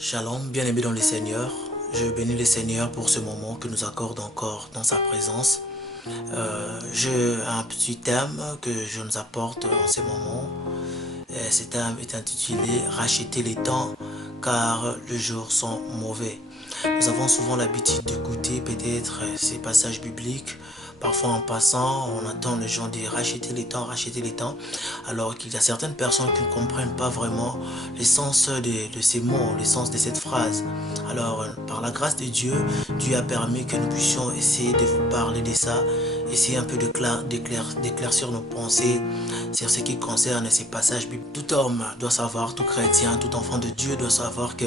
Shalom, bien-aimé dans le Seigneur. Je bénis le Seigneur pour ce moment que nous accorde encore dans sa présence. J'ai un petit thème que je nous apporte en ce moment. Ce thème est intitulé Racheter les temps car les jours sont mauvais. Nous avons souvent l'habitude d'écouter peut-être ces passages bibliques. Parfois en passant, on entend les gens dire racheter les temps, alors qu'il y a certaines personnes qui ne comprennent pas vraiment le sens de ces mots, le sens de cette phrase. Alors, par la grâce de Dieu, Dieu a permis que nous puissions essayer de vous parler de ça, essayer un peu d'éclaircir nos pensées sur ce qui concerne ces passages bibliques. Tout homme doit savoir, tout chrétien, tout enfant de Dieu doit savoir que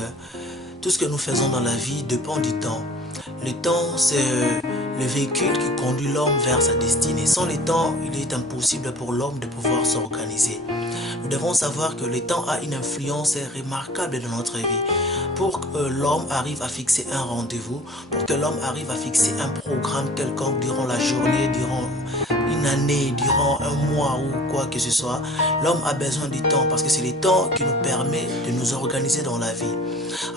tout ce que nous faisons dans la vie dépend du temps. Le temps, c'est le véhicule qui conduit l'homme vers sa destinée. Sans le temps, il est impossible pour l'homme de pouvoir s'organiser. Nous devons savoir que le temps a une influence remarquable dans notre vie. Pour que l'homme arrive à fixer un rendez-vous, pour que l'homme arrive à fixer un programme quelconque durant la journée, durant une année, durant un mois ou quoi que ce soit, l'homme a besoin du temps parce que c'est le temps qui nous permet de nous organiser dans la vie.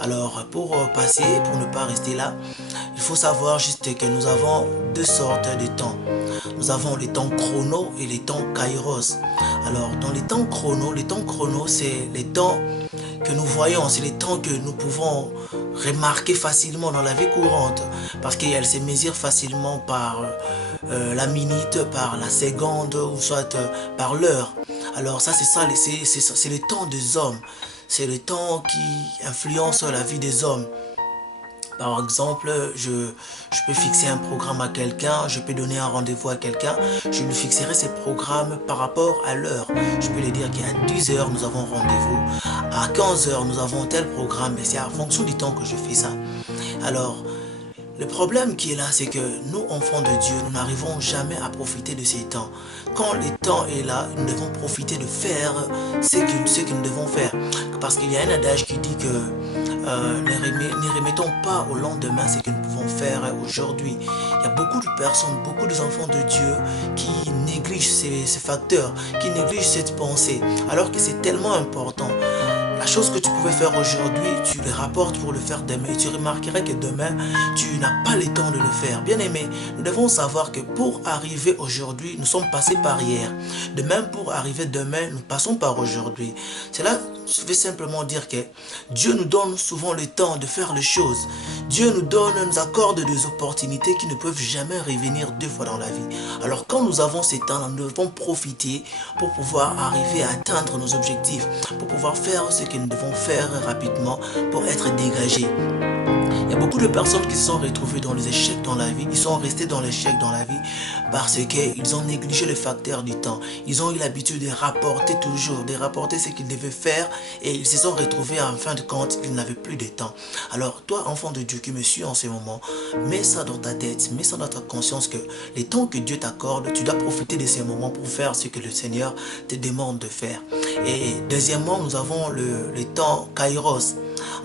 Alors, pour ne pas rester là, il faut savoir juste que nous avons deux sortes de temps. Nous avons les temps chrono et les temps kairos. Alors, dans les temps chrono, c'est les temps que nous voyons, c'est les temps que nous pouvons remarquer facilement dans la vie courante parce qu'elle se mesure facilement par la minute, par la seconde ou soit par l'heure. Alors ça c'est le temps des hommes, c'est le temps qui influence la vie des hommes. Par exemple, je peux fixer un programme à quelqu'un, je peux donner un rendez-vous à quelqu'un, je lui fixerai ces programmes par rapport à l'heure. Je peux lui dire qu'à 10 heures, nous avons rendez-vous, à 15 heures, nous avons tel programme, et c'est en fonction du temps que je fais ça. Alors, le problème qui est là, c'est que nous, enfants de Dieu, nous n'arrivons jamais à profiter de ces temps. Quand le temps est là, nous devons profiter de faire ce que nous devons faire. Parce qu'il y a un adage qui dit que ne remettons pas au lendemain ce que nous pouvons faire aujourd'hui. Il y a beaucoup de personnes, beaucoup d'enfants de Dieu qui négligent ces facteurs, qui négligent cette pensée, alors que c'est tellement important. La chose que tu pouvais faire aujourd'hui, tu le rapportes pour le faire demain. Et tu remarqueras que demain, tu n'as pas le temps de le faire. Bien aimé, nous devons savoir que pour arriver aujourd'hui, nous sommes passés par hier. De même, pour arriver demain, nous passons par aujourd'hui. Cela veut simplement dire que Dieu nous donne souvent le temps de faire les choses. Dieu nous accorde des opportunités qui ne peuvent jamais revenir deux fois dans la vie. Alors quand nous avons ces temps, nous devons profiter pour pouvoir arriver à atteindre nos objectifs, pour pouvoir faire ce que nous devons faire rapidement pour être dégagés. Il y a beaucoup de personnes qui se sont retrouvées dans les échecs dans la vie. Ils sont restés dans l'échec dans la vie parce qu'ils ont négligé le facteur du temps. Ils ont eu l'habitude de rapporter toujours, de rapporter ce qu'ils devaient faire et ils se sont retrouvés en fin de compte qu'ils n'avaient plus de temps. Alors toi, enfant de Dieu qui me suis en ce moment, mets ça dans ta tête, mets ça dans ta conscience que les temps que Dieu t'accorde, tu dois profiter de ces moments pour faire ce que le Seigneur te demande de faire. Et deuxièmement, nous avons le temps Kairos.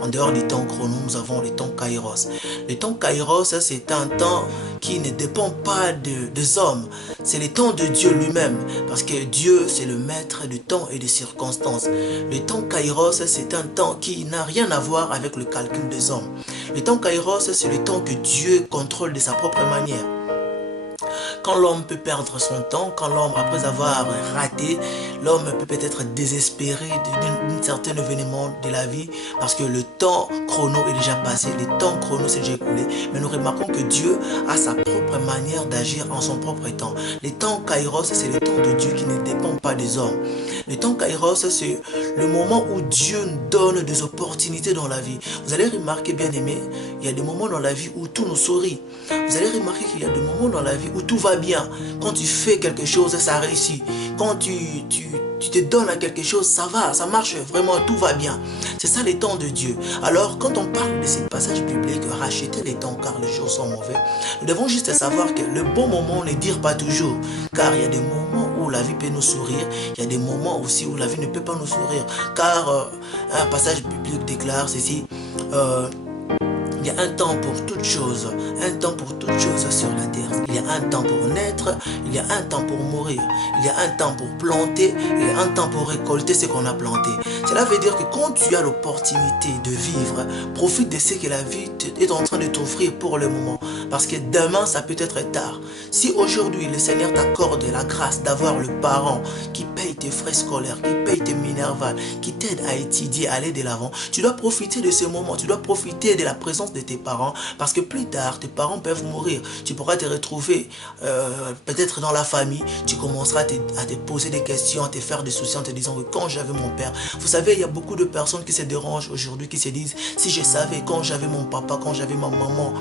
En dehors du temps chrono, nous avons le temps kairos. Le temps kairos, c'est un temps qui ne dépend pas des hommes. C'est le temps de Dieu lui-même. Parce que Dieu, c'est le maître du temps et des circonstances. Le temps kairos, c'est un temps qui n'a rien à voir avec le calcul des hommes. Le temps kairos, c'est le temps que Dieu contrôle de sa propre manière. Quand l'homme peut perdre son temps, quand l'homme, après avoir raté, l'homme peut peut-être désespéré d'un certain événement de la vie parce que le temps chrono est déjà passé, le temps chrono s'est déjà écoulé. Mais nous remarquons que Dieu a sa propre manière d'agir en son propre temps. Le temps kairos, c'est le temps de Dieu qui ne dépend pas des hommes. Le temps kairos, c'est le moment où Dieu nous donne des opportunités dans la vie. Vous allez remarquer, bien aimé, il y a des moments dans la vie où tout nous sourit. Vous allez remarquer qu'il y a des moments dans la vie où tout va bien. Quand tu fais quelque chose, ça réussit. Quand tu te donnes à quelque chose, ça va, ça marche vraiment, tout va bien. C'est ça les temps de Dieu. Alors, quand on parle de ces passages bibliques, racheter les temps car les jours sont mauvais, nous devons juste savoir que le bon moment ne dure pas toujours. Car il y a des moments où la vie peut nous sourire, il y a des moments aussi où la vie ne peut pas nous sourire. Car un passage biblique déclare ceci, il y a un temps pour toutes choses, un temps pour toutes choses sur la terre. Il y a un temps pour naître, il y a un temps pour mourir, il y a un temps pour planter, il y a un temps pour récolter ce qu'on a planté. Cela veut dire que quand tu as l'opportunité de vivre, profite de ce que la vie est en train de t'offrir pour le moment. Parce que demain, ça peut être tard. Si aujourd'hui, le Seigneur t'accorde la grâce d'avoir le parent qui paye tes frais scolaires, qui paye tes minervales, qui t'aide à étudier, à aller de l'avant, tu dois profiter de ce moment, tu dois profiter de la présence de tes parents, parce que plus tard, tes parents peuvent mourir. Tu pourras te retrouver peut-être dans la famille, tu commenceras à te poser des questions, à te faire des soucis en te disant que quand j'avais mon père, vous savez, il y a beaucoup de personnes qui se dérangent aujourd'hui, qui se disent, si je savais quand j'avais mon papa, quand j'avais ma maman,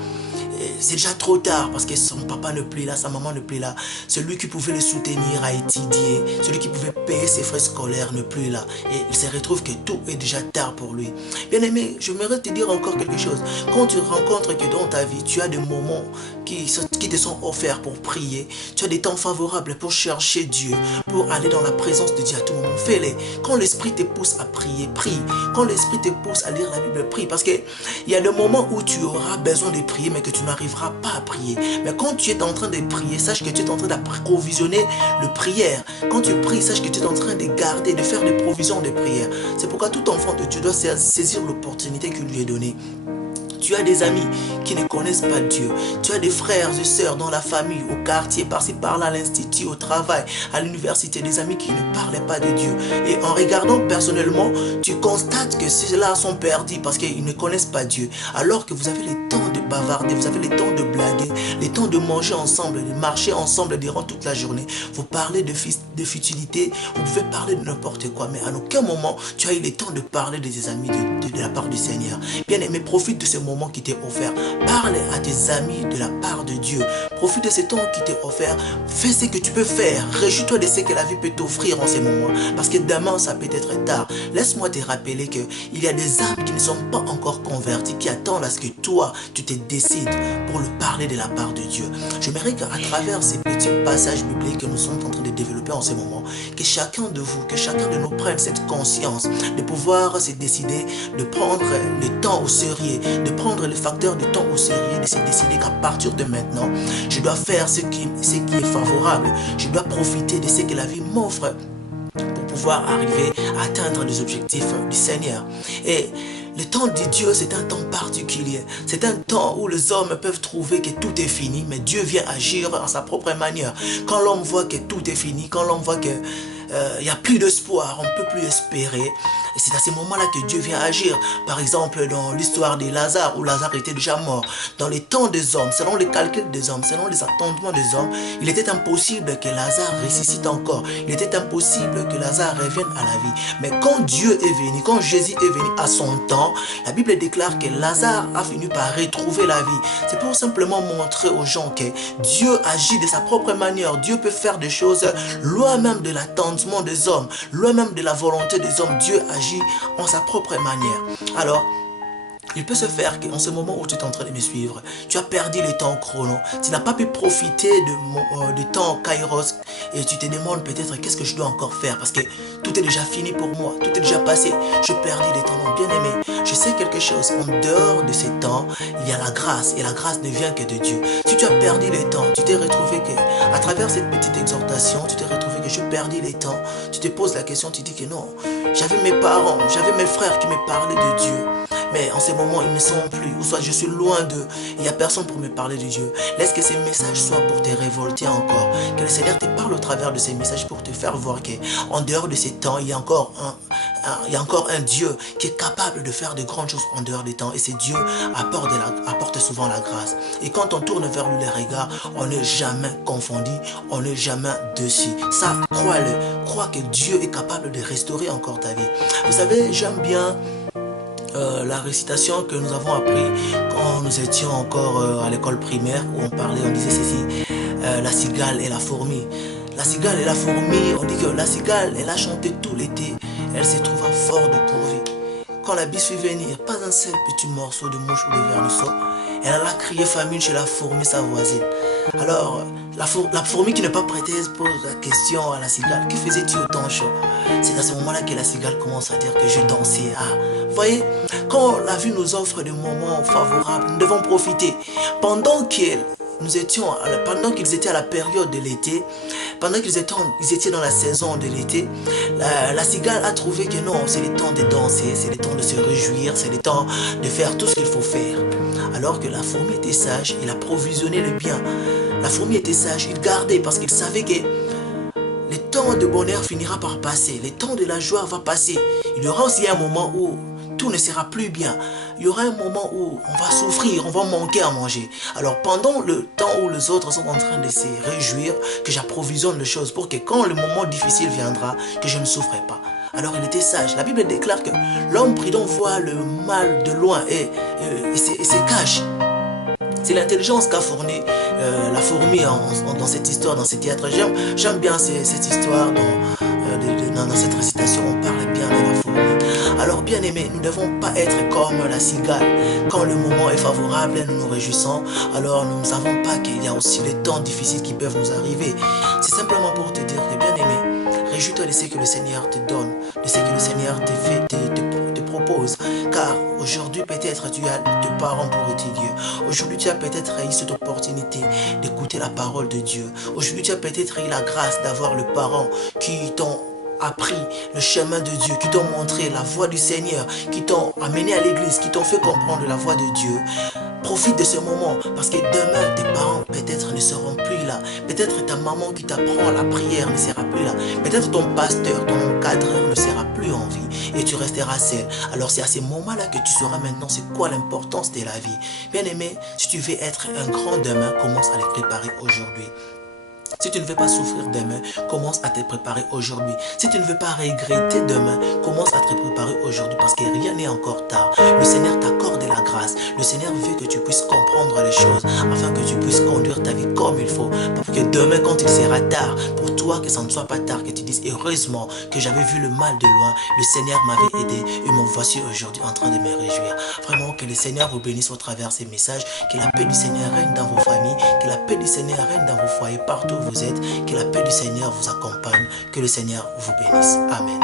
c'est déjà trop tard parce que son papa ne plus là, sa maman ne plus là. Celui qui pouvait le soutenir à étudier, celui qui pouvait payer ses frais scolaires ne plus là. Et il se retrouve que tout est déjà tard pour lui. Bien aimé, j'aimerais te dire encore quelque chose. Quand tu rencontres que dans ta vie, tu as des moments qui te sont offerts pour prier, tu as des temps favorables pour chercher Dieu, pour aller dans la présence de Dieu à tout moment, fais-les. Quand l'Esprit te pousse à prier, prie. Quand l'Esprit te pousse à lire la Bible, prie. Parce qu'il y a des moments où tu auras besoin de prier, mais que tu n'arriveras pas à prier. Mais quand tu es en train de prier, sache que tu es en train d'approvisionner le prière. Quand tu pries, sache que tu es en train de garder, de faire des provisions de prière. C'est pourquoi tout enfant de Dieu doit saisir l'opportunité qu'il lui est donnée. Tu as des amis qui ne connaissent pas Dieu. Tu as des frères et sœurs dans la famille, au quartier, par-ci, par-là, à l'institut, au travail, à l'université, des amis qui ne parlaient pas de Dieu. Et en regardant personnellement, tu constates que ceux-là sont perdus parce qu'ils ne connaissent pas Dieu. Alors que vous avez le temps de bavarder, vous avez le temps de blaguer, le temps de manger ensemble, de marcher ensemble durant toute la journée. Vous parlez de futilité, vous pouvez parler de n'importe quoi, mais à aucun moment, tu as eu le temps de parler de tes amis de la part du Seigneur. Bien aimé, profite de ce moment qui t'est offert. Parle à tes amis de la part de Dieu. Profite de ce temps qui t'est offert. Fais ce que tu peux faire. Réjouis-toi de ce que la vie peut t'offrir en ces moments. Parce que demain, ça peut être tard. Laisse-moi te rappeler qu'il y a des âmes qui ne sont pas encore converties, qui attendent à ce que toi, tu te décides pour le parler de la part de Dieu. J'aimerais qu'à travers ces petits passages bibliques que nous sommes en train de développer en ce moment, que chacun de vous, que chacun de nous prenne cette conscience de pouvoir se décider de prendre le temps au sérieux, de prendre le facteur du temps au sérieux, de se décider qu'à partir de maintenant, je dois faire ce qui est favorable. Je dois profiter de ce que la vie m'offre pour pouvoir arriver à atteindre les objectifs du Seigneur. Et le temps de Dieu, c'est un temps particulier. C'est un temps où les hommes peuvent trouver que tout est fini, mais Dieu vient agir à sa propre manière. Quand l'homme voit que tout est fini, quand l'homme voit que il n'y a plus d'espoir, on ne peut plus espérer. Et c'est à ce moment-là que Dieu vient agir. Par exemple, dans l'histoire de Lazare, où Lazare était déjà mort. Dans les temps des hommes, selon les calculs des hommes, selon les attendements des hommes, il était impossible que Lazare ressuscite encore. Il était impossible que Lazare revienne à la vie. Mais quand Dieu est venu, quand Jésus est venu à son temps, la Bible déclare que Lazare a fini par retrouver la vie. C'est pour simplement montrer aux gens que Dieu agit de sa propre manière. Dieu peut faire des choses loin même de l'attente des hommes, loin même de la volonté des hommes. Dieu agit en sa propre manière. Alors, il peut se faire qu'en ce moment où tu es en train de me suivre, tu as perdu le temps chrono, tu n'as pas pu profiter du temps kairos et tu te demandes peut-être qu'est-ce que je dois encore faire parce que tout est déjà fini pour moi, tout est déjà passé, je perdis le temps. Non, bien aimé, je sais quelque chose, en dehors de ces temps, il y a la grâce et la grâce ne vient que de Dieu. Si tu as perdu le temps, tu t'es retrouvé que, à travers cette petite exhortation, tu t'es retrouvé que je perdis le temps, tu te poses la question, tu dis que non, j'avais mes parents, j'avais mes frères qui me parlaient de Dieu. Mais en ce moment, ils ne sont plus, ou soit je suis loin d'eux, il n'y a personne pour me parler de Dieu. Laisse que ces messages soient pour te révolter encore. Que le Seigneur te parle au travers de ces messages pour te faire voir qu'en dehors de ces temps, il y a encore un Dieu qui est capable de faire de grandes choses en dehors des temps. Et ce Dieu apporte souvent la grâce. Et quand on tourne vers lui les regards, on n'est jamais confondu, on n'est jamais dessus. Ça, crois-le. Crois que Dieu est capable de restaurer encore ta vie. Vous savez, j'aime bien la récitation que nous avons appris quand nous étions encore à l'école primaire où on disait ceci, la cigale et la fourmi. La cigale et la fourmi, on dit que la cigale, elle a chanté tout l'été, elle se trouva fort dépourvue. Quand la bise fut venir, pas un seul petit morceau de mouche ou de vermisseau, elle alla crier famine chez la fourmi sa voisine. Alors, la fourmi qui n'est pas prêtée pose la question à la cigale, que faisais-tu au temps chaud? C'est à ce moment-là que la cigale commence à dire que je dansais. Ah, vous voyez, quand la vie nous offre des moments favorables, nous devons profiter. Pendant qu'ils étaient à la période de l'été, pendant qu'ils étaient dans la saison de l'été, la cigale a trouvé que non, c'est le temps de danser, c'est le temps de se réjouir, c'est le temps de faire tout ce qu'il faut faire. Alors que la fourmi était sage, il approvisionnait le bien. La fourmi était sage, il gardait parce qu'il savait que le temps de bonheur finira par passer, le temps de la joie va passer. Il y aura aussi un moment où tout ne sera plus bien. Il y aura un moment où on va souffrir, on va manquer à manger. Alors pendant le temps où les autres sont en train de se réjouir, que j'approvisionne les choses pour que quand le moment difficile viendra, que je ne souffre pas. Alors il était sage. La Bible déclare que l'homme prudent voit le mal de loin et se cache. C'est l'intelligence qu'a fourni la fourmi dans cette histoire, dans ce théâtre. J'aime bien cette histoire, dans cette récitation, on parle bien de la fourmi. Alors bien aimé, nous ne devons pas être comme la cigale. Quand le moment est favorable, nous nous réjouissons. Alors nous ne savons pas qu'il y a aussi des temps difficiles qui peuvent nous arriver. C'est simplement pour te dire que bien aimé, réjouis-toi de ce que le Seigneur te donne, de ce que le Seigneur te propose. Car aujourd'hui, peut-être tu as tes parents pour étudier. Aujourd'hui, tu as peut-être eu cette opportunité d'écouter la parole de Dieu. Aujourd'hui, tu as peut-être eu la grâce d'avoir le parent qui t'ont appris le chemin de Dieu, qui t'ont montré la voie du Seigneur, qui t'ont amené à l'église, qui t'ont fait comprendre la voie de Dieu. Profite de ce moment parce que demain tes parents peut-être ne seront plus là. Peut-être ta maman qui t'apprend la prière ne sera plus là. Peut-être ton pasteur, ton encadreur ne sera plus en vie et tu resteras seul. Alors c'est à ce moment-là que tu sauras maintenant c'est quoi l'importance de la vie. Bien aimé, si tu veux être un grand demain, commence à les préparer aujourd'hui. Si tu ne veux pas souffrir demain, commence à te préparer aujourd'hui. Si tu ne veux pas regretter demain, commence à te préparer aujourd'hui parce que rien n'est encore tard. Le Seigneur t'accorde la grâce. Le Seigneur veut que tu puisses comprendre les choses afin que tu puisses conduire ta vie comme il faut. Pour que demain, quand il sera tard, pour toi, que ça ne soit pas tard, que tu dises heureusement que j'avais vu le mal de loin, le Seigneur m'avait aidé et me voici aujourd'hui en train de me réjouir. Vraiment que le Seigneur vous bénisse au travers de ces messages, que la paix du Seigneur règne dans vos familles, que la paix du Seigneur règne dans vos foyers partout où vous êtes, que la paix du Seigneur vous accompagne, que le Seigneur vous bénisse. Amen.